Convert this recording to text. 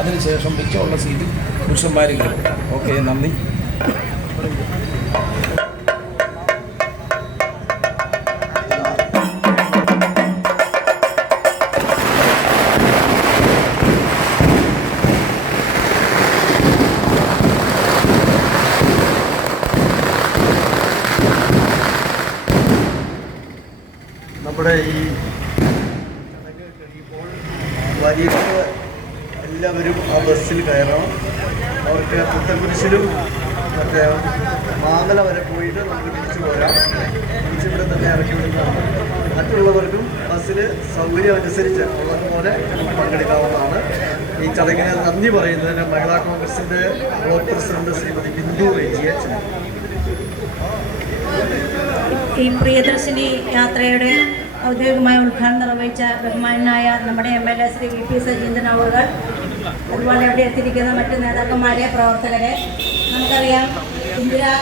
അതിനുശേഷം മിച്ചമുള്ള സീറ്റിൽ പുരുഷന്മാർ കയറും. ഓക്കെ, നന്ദി. നമ്മുടെ ഈ ചടങ്ങ് കഴിയുമ്പോൾ വരിയിട്ട് എല്ലാവരും ആ ബസ്സിൽ കയറണം. അവർക്ക് പുത്തൻകുരിശിലും മറ്റേ മാങ്ങല വരെ പോയിട്ട് നമുക്ക് തിരിച്ചു പോരാം. തിരിച്ചിവിടെ തന്നെ ഇറക്കി വിടുന്നതാണ്. മറ്റുള്ളവർക്കും ബസ്സിൽ സൗകര്യം അനുസരിച്ച് ഉള്ളതുപോലെ പങ്കെടുക്കാവുന്നതാണ്. ഈ ചടങ്ങിന് നന്ദി പറയുന്നതിന് മഹിളാ കോൺഗ്രസിൻ്റെ ബ്ലോക്ക് പ്രസിഡന്റ് ശ്രീമതി ബിന്ദു റെജിയെ ഈ പ്രിയദർശിനി യാത്രയുടെ ഔദ്യോഗികമായ ഉദ്ഘാടനം നിർവഹിച്ച ബഹുമാനായ നമ്മുടെ MLA ശ്രീ VP സജീന്ദ്രൻ അവറുകൾ, അതുപോലെ അവിടെ എത്തിയിരിക്കുന്ന മറ്റു നേതാക്കന്മാരെ, പ്രവർത്തകരെ, നമുക്കറിയാം ഇന്ദിരാ